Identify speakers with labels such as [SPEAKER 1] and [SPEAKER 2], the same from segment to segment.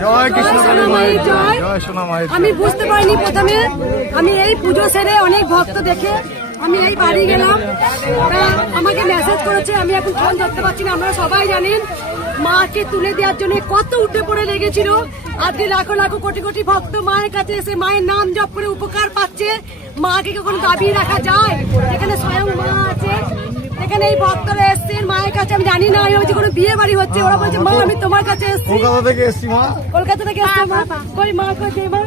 [SPEAKER 1] জয় কৃষ্ণ জয়
[SPEAKER 2] জয়।
[SPEAKER 1] জয় সোনা মায়ের
[SPEAKER 2] আমি বুঝতে পারিনি প্রথমে। আমি এই পুজো সেরে অনেক ভক্ত দেখে আমি এই বাড়ি গেলাম। আমাকে মেসেজ করেছে আমি এখন ফোন ধরতে পারছি না আমরা সবাই জানেন মাকে তুলে দেওয়ার জন্য কত উঠে পড়ে লেগেছিল। আজকে লাখো লাখো কোটি কোটি ভক্ত মায়ের কাছে এসে মায়ের নাম জপ করে উপকার পাচ্ছে। মাকে কখনো দাবিয়ে রাখা যায়? এখানে স্বয়ং মা আছে। এখানে এই ভক্তরা কাছে আমি জানি না ওই যে কোনো বিয়ে বাড়ি হচ্ছে। ওরা বলছে মা আমি তোমার কাছে এসছি।
[SPEAKER 1] কলকাতা থেকে এসছি মা।
[SPEAKER 2] কলকাতা থেকে এসছে মা। কই মা কই কে মা?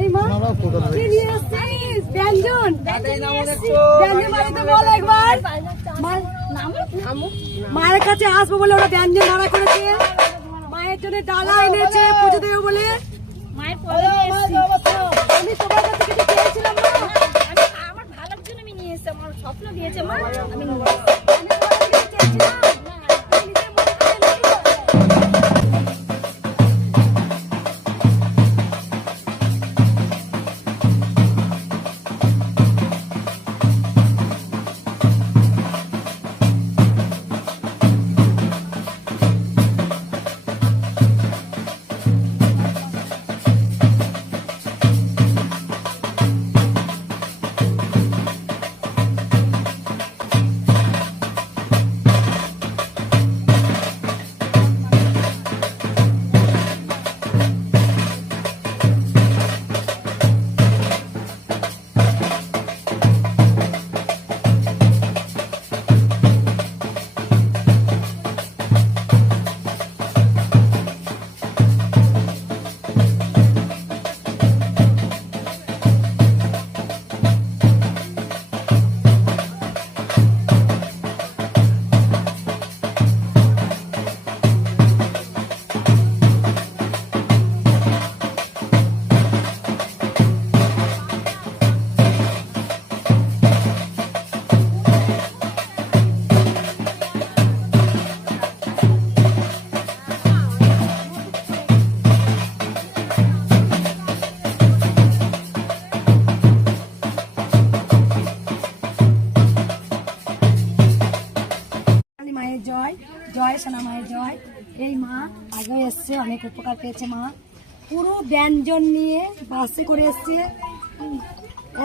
[SPEAKER 2] এই মা কি নিয়ে এসছিস ব্যঞ্জন। ব্যঞ্জন মানে তো বল একবার। মা- মায়ের কাছে আসব বলে ওরা ব্যঞ্জন ভাড়া করেছে। মায়ের জন্য ডালা এনেছে পুজো দেবে বলে।
[SPEAKER 3] মায়ের পরে এসেছি।
[SPEAKER 2] আমি তোমার কাছে কিছু চেয়েছিলাম না
[SPEAKER 3] আমি আমার ভালোর জন্য আমি নিয়ে এসেছি আমার স্বপ্ন দিয়েছে মা। আমি
[SPEAKER 2] কাছে জয় সোনা মায়ের জয়। এই মা আগে এসছে, অনেক উপকার পেয়েছে মা। পুরো ব্যঞ্জন নিয়ে বাসে করে এসছে।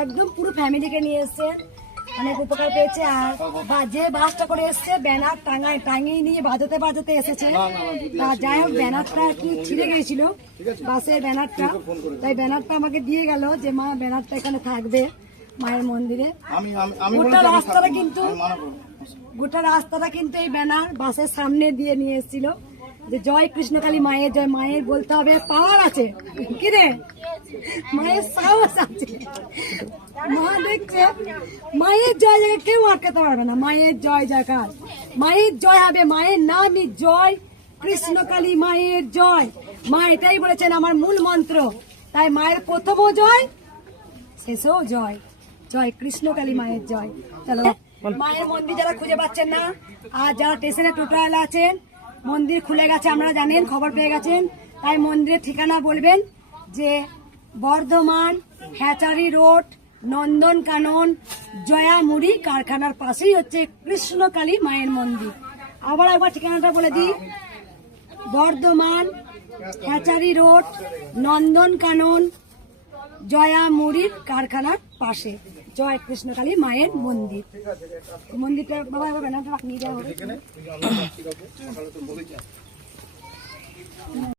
[SPEAKER 2] একদম পুরো ফ্যামিলিকে নিয়ে এসছে। অনেক উপকার পেয়েছে। আর বা- যে বাসটা করে এসছে, ব্যানার টাঙায়, টাঙিয়ে নিয়ে বাজাতে বাজাতে এসেছে। তা যাই হোক, ব্যানারটা কি ছিঁড়ে গিয়েছিল, বাসের ব্যানারটা। তাই ব্যানারটা আমাকে দিয়ে গেল যে মা, ব্যানারটা এখানে থাকবে। মায়ের মন্দিরে। গোটা রাস্তাটা কিন্তু। গোটা রাস্তাটা কিন্তু এই ব্যানার বাসের সামনে দিয়ে নিয়ে এসেছিল। যে জয় কৃষ্ণকালী মায়ের জয় মায়ের বলতে হবে পাওয়ার আছে। কি রে? মায়ের সাহস আছে। মা দেখছে মায়ের জয় জায়গায় কেউ আটকাতে পারবে না। মায়ের জয় জায়গায় মায়ের জয় হবে মায়ের নামই জয় কৃষ্ণকালী মায়ের জয়। মা এটাই বলেছেন আমার মূল মন্ত্র। তাই মায়ের প্রথমও জয় শেষেও জয়। জয় কৃষ্ণকালী মায়ের জয়। চলো। মায়ের মন্দির যারা খুঁজে পাচ্ছেন না, আর যারা স্টেশনে টোটোওয়ালা আছেন, মন্দির খুলে গেছে, আপনারা জানেন, খবর পেয়ে গেছেন। তাই মন্দিরের ঠিকানা বলবেন যে বর্ধমান হ্যাচারি রোড, নন্দন কানন, জয়ামুড়ি কারখানার পাশেই হচ্ছে কৃষ্ণকালী মায়ের মন্দির। আবার একবার ঠিকানাটা বলে দিই। বর্ধমান হ্যাচারি রোড, নন্দন কানন জয়া মুড়ির কারখানার পাশে। জয় কৃষ্ণকালী মায়ের মন্দির। মন্দিরটা বাবা বাবা ব্যানারটা নিয়ে যাওয়া হবে